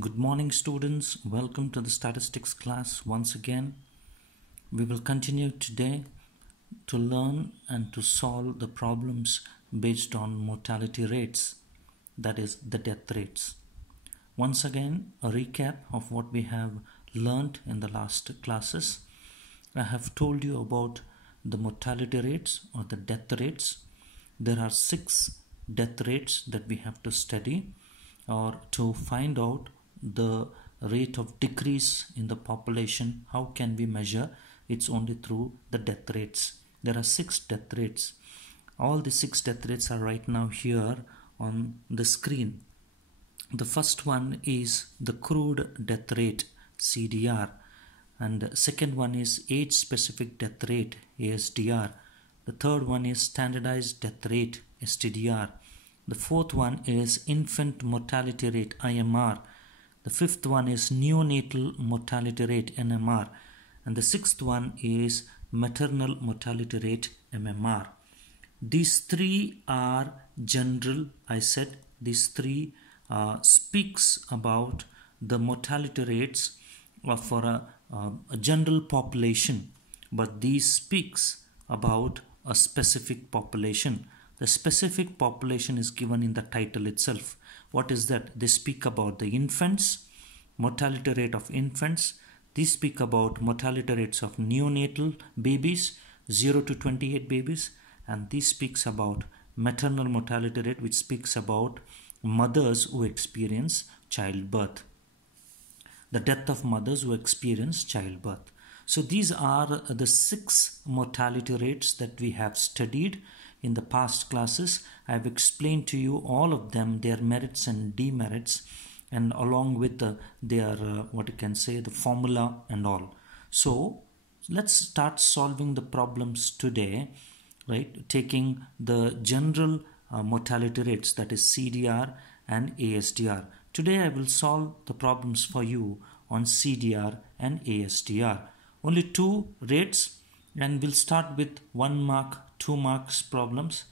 Good morning, students. Welcome to the statistics class once again. We will continue today to learn and to solve the problems based on mortality rates, that is, the death rates. Once again, a recap of what we have learned in the last classes. I have told you about the mortality rates or the death rates. There are 6 death rates that we have to study or to find out the rate of decrease in the population. How can we measure? It's only through the death rates. There are 6 death rates. All the 6 death rates are right now here on the screen. The first one is the crude death rate, CDR, and the second one is age specific death rate, ASDR. The third one is standardized death rate, STDR. The fourth one is infant mortality rate, IMR. The fifth one is neonatal mortality rate, NMR. And the sixth one is maternal mortality rate, MMR. These 3 are general. I said these 3 speaks about the mortality rates for a general population, but these speaks about a specific population. The specific population is given in the title itself. What is that? They speak about the infants, mortality rate of infants. They speak about mortality rates of neonatal babies, 0 to 28 babies. And this speaks about maternal mortality rate, which speaks about mothers who experience childbirth. The death of mothers who experience childbirth. So these are the 6 mortality rates that we have studied in the past classes. I have explained to you all of them, their merits and demerits, and along with their what you can say, the formula and all. So let's start solving the problems today, right? Taking the general mortality rates, that is CDR and ASDR. Today I will solve the problems for you on CDR and ASDR. Only 2 rates, and we'll start with 1 mark, 2 marks problems,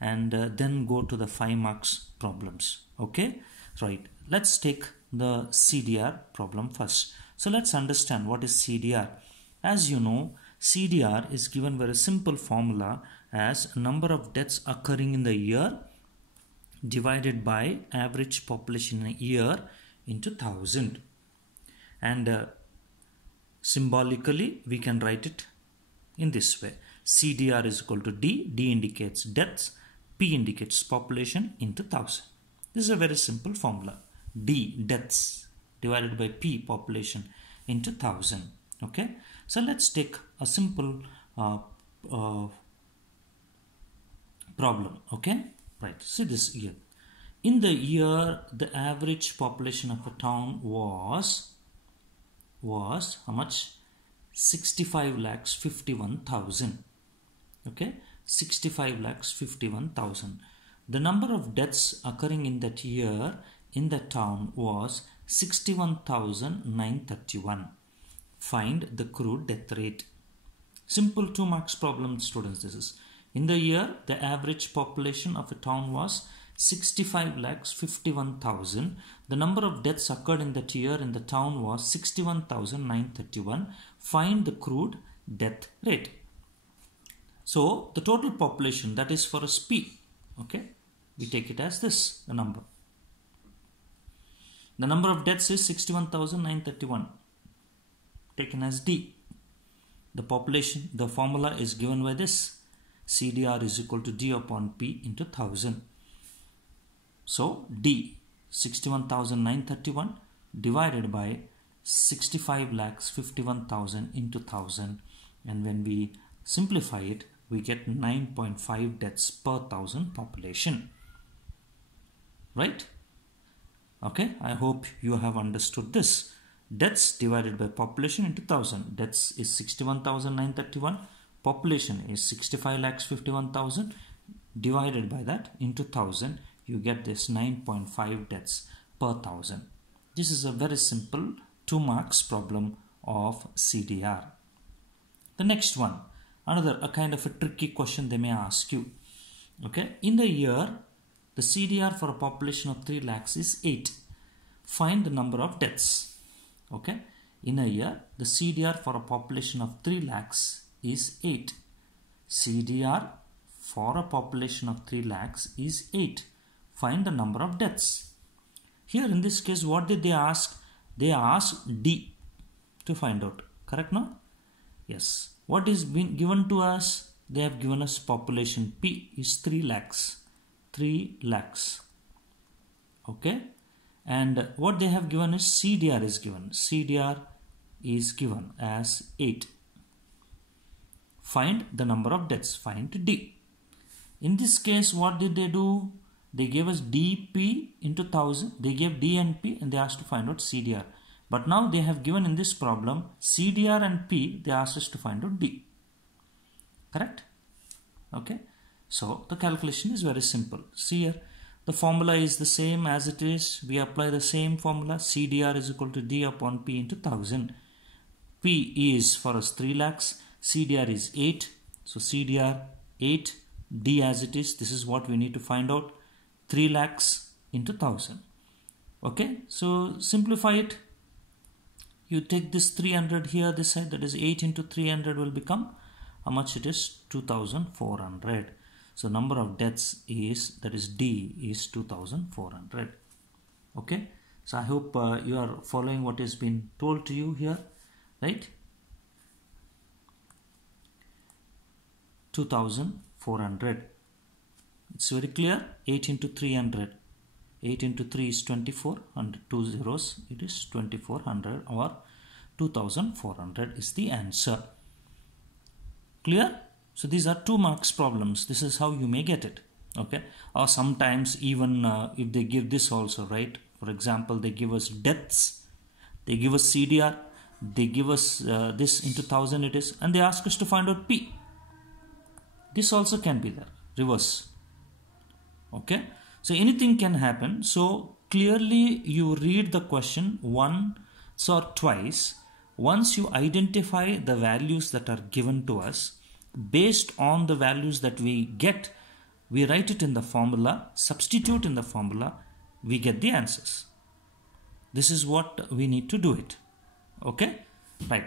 and then go to the 5 marks problems. Okay, right. Let's take the CDR problem first. So let's understand what is CDR. As you know, CDR is given by a simple formula as number of deaths occurring in the year divided by average population in a year into 1000. And symbolically we can write it in this way. CDR is equal to D. D indicates deaths, P indicates population into 1000. This is a very simple formula. D, deaths, divided by P, population, into 1000. Okay, so let's take a simple problem. Okay, right. See this here. In the year, the average population of a town was how much? 65,51,000. Okay, 65,51,000. The number of deaths occurring in that year in that town was 61,931. Find the crude death rate. Simple 2 marks problem, students. This is in the year the average population of a town was 65,51,000. The number of deaths occurred in that year in the town was 61,931. Find the crude death rate. So the total population, that is for us P. Okay, we take it as this, the number. The number of deaths is 61,931, taken as D. The population, the formula is given by this. CDR is equal to D upon P into 1000. So D, 61,931 divided by 65,51,000 into 1000, and when we simplify it, we get 9.5 deaths per 1000 population. Right? Okay, I hope you have understood this. Deaths divided by population into 1000. Deaths is 61,931. Population is 65,51,000. Divided by that into 1000, you get this 9.5 deaths per 1000. This is a very simple 2 marks problem of CDR. The next one, another a kind of a tricky question they may ask you. Okay, in the year the CDR for a population of 3 lakhs is 8. find the number of deaths. Okay, in a year, the CDR for a population of 3 lakhs is 8. CDR for a population of 3 lakhs is 8. Find the number of deaths. Here in this case, what did they ask? They asked D to find out. Correct now? Yes. What is been given to us? They have given us population P is 3 lakhs. 3 lakhs. Okay. And what they have given is CDR is given. CDR is given as 8. Find the number of deaths. Find D. In this case, what did they do? They gave us DP into 1000. They gave D and P and they asked to find out CDR. But now they have given in this problem CDR and P. They asked us to find out D. Correct? Okay. So the calculation is very simple. See here. The formula is the same as it is. We apply the same formula. CDR is equal to D upon P into 1000. P is for us 3 lakhs. CDR is 8. So CDR 8. D as it is. This is what we need to find out. 3 lakhs into 1000. Okay. So simplify it. You take this 300 here, this side, that is 8 into 300 will become, how much it is? 2400. So number of deaths is, that is D is 2400. Okay. So I hope you are following what has been told to you here, right? 2400. It's very clear. 8 into 300. 8 into 3 is 2400. 2 zeros. It is 2400 or 2400 is the answer. Clear? So these are 2 marks problems. This is how you may get it. Okay. Or sometimes even if they give this also, right? For example, they give us deaths. They give us CDR. They give us this into 1000 it is. And they ask us to find out P. This also can be there. Reverse. Okay. So anything can happen. So clearly you read the question once or twice. Once you identify the values that are given to us, based on the values that we get, we write it in the formula, substitute in the formula, we get the answers. This is what we need to do it. Okay. Right.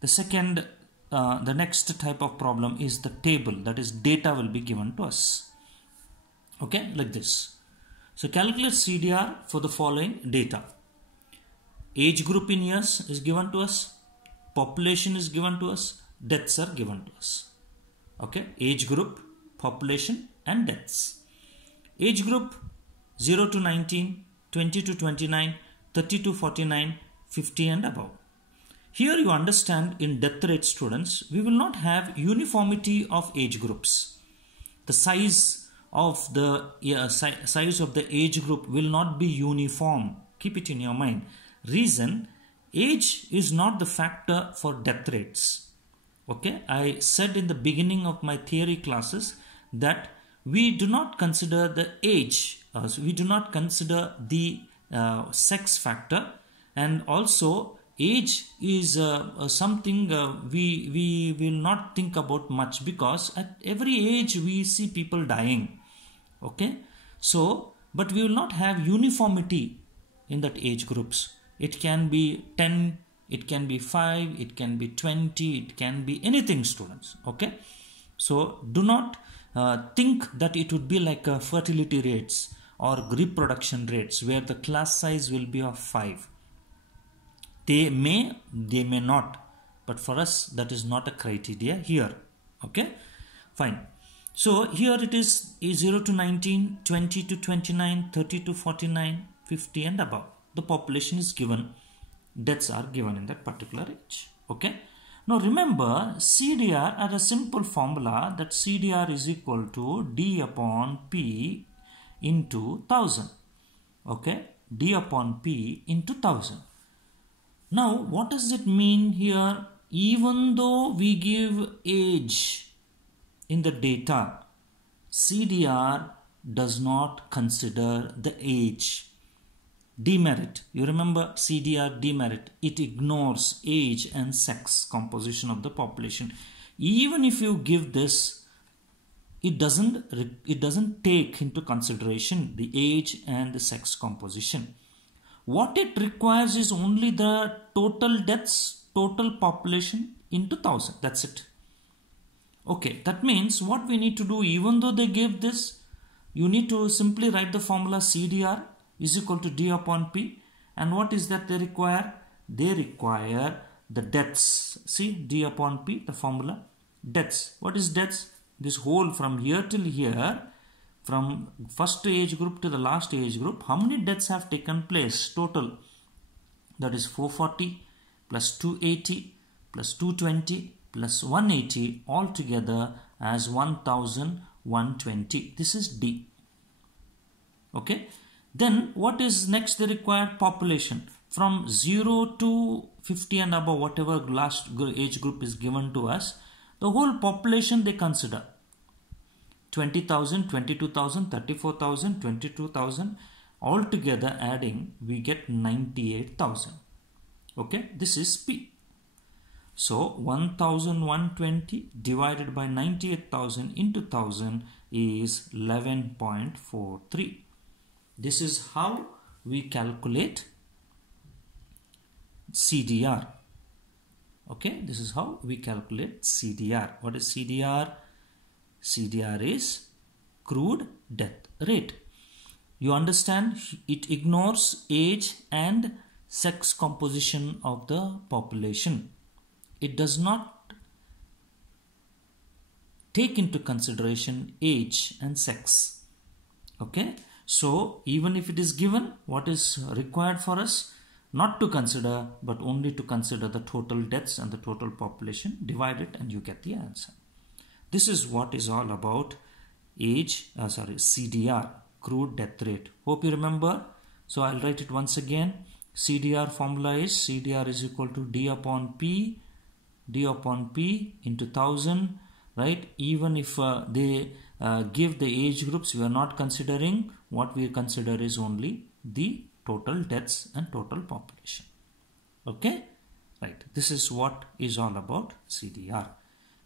The second, the next type of problem is the table, that is data will be given to us. Okay, like this. So calculate CDR for the following data. Age group in years is given to us. Population is given to us. Deaths are given to us. Okay, age group, population and deaths. Age group 0 to 19, 20 to 29, 30 to 49, 50 and above. Here you understand in death rate students, we will not have uniformity of age groups. The size of the age group will not be uniform. Keep it in your mind. Reason, age is not the factor for death rates. Okay, I said in the beginning of my theory classes that we do not consider the age, we do not consider the sex factor, and also age is something we will not think about much, because at every age we see people dying. Okay, so but we will not have uniformity in that age groups. It can be 10, it can be 5, it can be 20, it can be anything, students. Okay, so do not think that it would be like fertility rates or reproduction rates where the class size will be of 5. They may not, but for us that is not a criteria here. Okay, fine. So here it is 0 to 19, 20 to 29, 30 to 49, 50 and above. The population is given. Deaths are given in that particular age. Okay. Now remember, CDR are a simple formula that CDR is equal to D upon P into 1000. Okay. D upon P into 1000. Now what does it mean here? Even though we give age in the data, CDR does not consider the age. Demerit. You remember CDR demerit. It ignores age and sex composition of the population. Even if you give this, it doesn't take into consideration the age and the sex composition. What it requires is only the total deaths, total population into 1000. That's it. Okay, that means what we need to do, even though they gave this, you need to simply write the formula CDR is equal to D upon P. And what is that they require? They require the deaths. See, D upon P, the formula. Deaths. What is deaths? This whole from here till here, from first age group to the last age group, how many deaths have taken place total? That is 440 plus 280 plus 220 plus 180 altogether as 1120. This is D. Okay. Then what is next? They require population from 0 to 50 and above, whatever last age group is given to us. The whole population they consider 20,000, 22,000, 34,000, 22,000. Altogether adding we get 98,000. Okay, this is P. So 1120 divided by 98,000 into 1000 is 11.43. This is how we calculate CDR. Okay, this is how we calculate CDR. What is CDR? CDR is crude death rate. You understand, it ignores age and sex composition of the population. It does not take into consideration age and sex. Okay, so even if it is given, what is required for us? Not to consider, but only to consider the total deaths and the total population. Divide it and you get the answer. This is what is all about CDR, crude death rate. Hope you remember. So I'll write it once again. CDR formula is CDR is equal to D upon P into 1000, right? Even if they give the age groups, we are not considering. What we consider is only the total deaths and total population. Okay, right? This is what is all about CDR.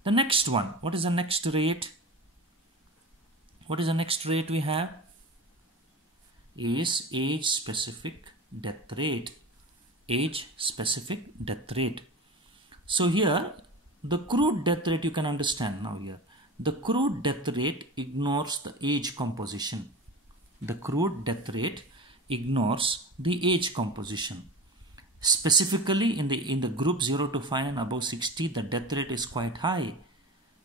The next one, what is the next rate? What is the next rate we have? Is age specific death rate. Age specific death rate. So here the crude death rate you can understand now here. The crude death rate ignores the age composition. The crude death rate ignores the age composition. Specifically in the group 0 to 5 and above 60, the death rate is quite high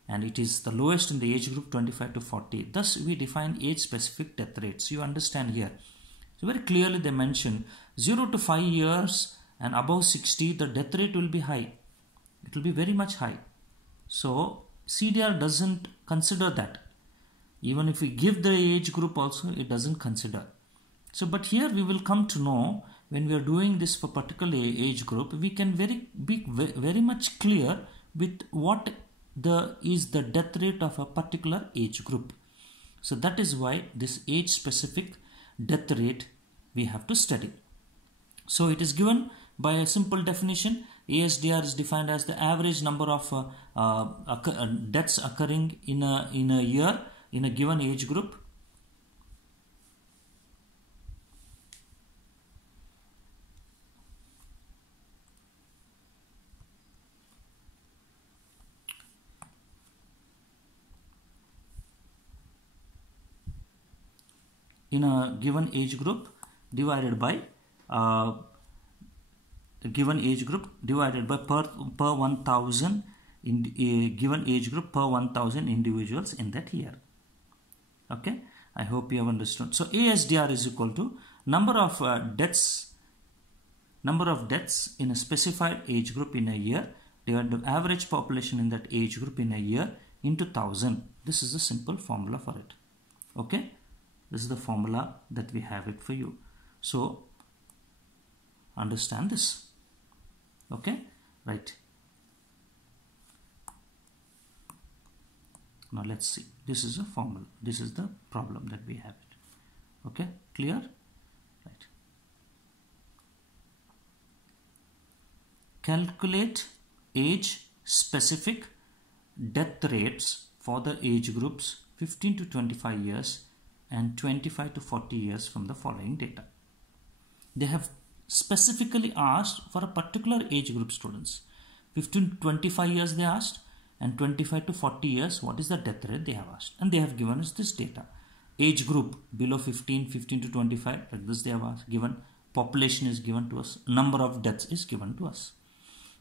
and it is the lowest in the age group 25 to 40. Thus we define age specific death rates. You understand here. So very clearly they mention 0 to 5 years and above 60, the death rate will be high. It will be very much high. So CDR doesn't consider that. Even if we give the age group also, it doesn't consider. So but here we will come to know, when we are doing this for particular age group, we can be very much clear with what is the death rate of a particular age group. So that is why this age specific death rate we have to study. So it is given by a simple definition. ASDR is defined as the average number of deaths occurring in a year in a given age group. In a given age group divided by per 1000 in a given age group per 1000 individuals in that year. Okay, I hope you have understood. So ASDR is equal to number of deaths in a specified age group in a year divided by average population in that age group in a year into 1000. This is a simple formula for it. Okay, this is the formula that we have it for you. So understand this. Okay, right. Now let's see. This is a formula. This is the problem that we have it. Okay, clear? Right. Calculate age specific death rates for the age groups 15 to 25 years and 25 to 40 years from the following data. They have specifically asked for a particular age group students. 15 to 25 years they asked, and 25 to 40 years, what is the death rate they have asked. And they have given us this data. Age group below 15, 15 to 25, like this they have asked, given. Population is given to us. Number of deaths is given to us.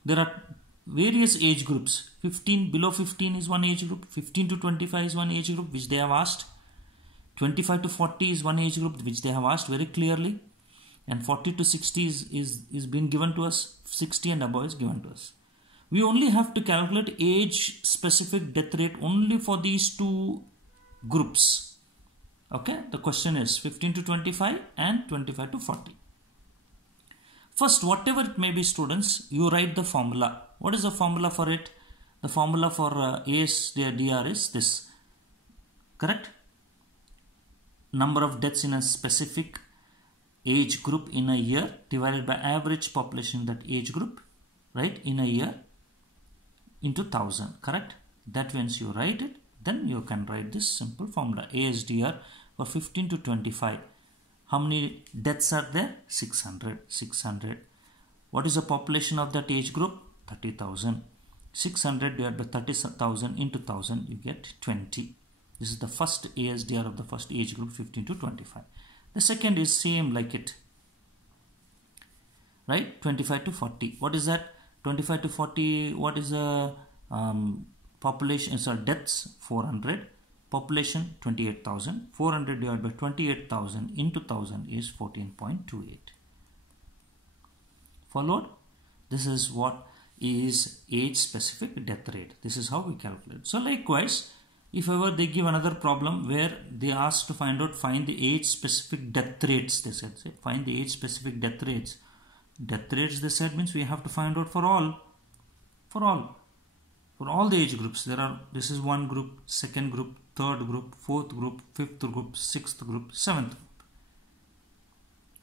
There are various age groups. 15 below 15 is one age group. 15 to 25 is one age group which they have asked. 25 to 40 is one age group which they have asked very clearly. And 40 to 60 is being given to us. 60 and above is given to us. We only have to calculate age specific death rate only for these two groups. Okay, the question is 15 to 25 and 25 to 40. First, whatever it may be students, you write the formula. What is the formula for it? The formula for ASDR is this. Correct? Number of deaths in a specific age group in a year divided by average population in that age group, right, in a year into 1000. Correct? That means you write it, then you can write this simple formula. ASDR for 15 to 25. How many deaths are there? 600. 600. What is the population of that age group? 30,000. 600 divided by 30,000 into 1000, you get 20. This is the first ASDR of the first age group, 15 to 25. The second is same like it. Right? 25 to 40. What is that? 25 to 40, what is the population? Sorry, deaths 400. Population 28,000. 400 divided by 28,000 into 1000 is 14.28. Followed? This is what is age specific death rate. This is how we calculate. So likewise, if ever they give another problem where they ask to find the age specific death rates, they said, say, find the age specific death rates. Death rates, they said, means we have to find out for all the age groups. This is one group, second group, third group, fourth group, fifth group, sixth group, seventh group.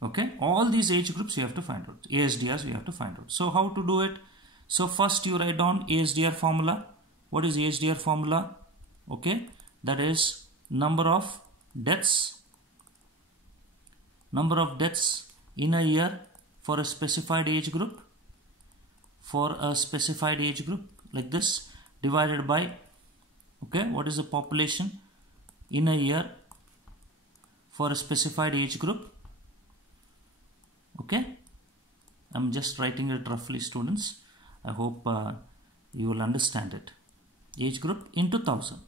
Okay, all these age groups you have to find out. ASDRs we have to find out. So how to do it? So first you write down ASDR formula. What is ASDR formula? Okay, that is number of deaths in a year for a specified age group, like this, divided by, okay, what is the population in a year for a specified age group. Okay, I'm just writing it roughly, students. I hope you will understand it. Age group into 1000.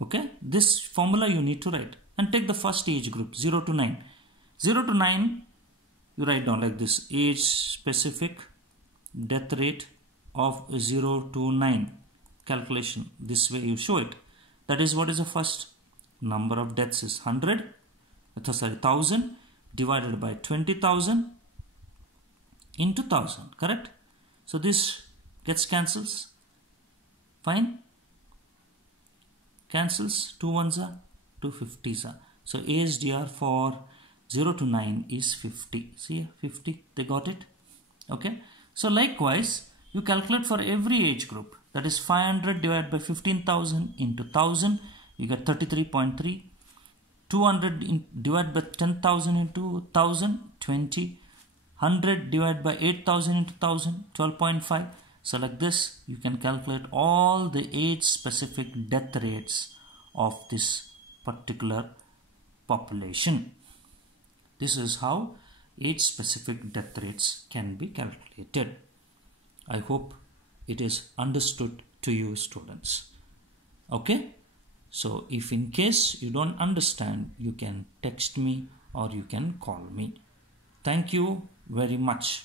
Okay, this formula you need to write and take the first age group 0 to 9. 0 to 9 you write down like this: age specific death rate of 0 to 9 calculation. This way you show it. That is, what is the first? Number of deaths is 1000 divided by 20,000 into 1000. Correct? So this gets cancels. Fine. Cancels. 2 ones are 2 50s are. So ASDR for 0 to 9 is 50. See, 50. They got it. Okay. So likewise, you calculate for every age group. That is 500 divided by 15,000 into 1000. You get 33.3. 200 divided by 10,000 into 1000, 20. 100 divided by 8,000 into 1000, 12.5. So like this, you can calculate all the age specific death rates of this particular population. This is how age specific death rates can be calculated. I hope it is understood to you, students. Okay? So if in case you don't understand, you can text me or you can call me. Thank you very much.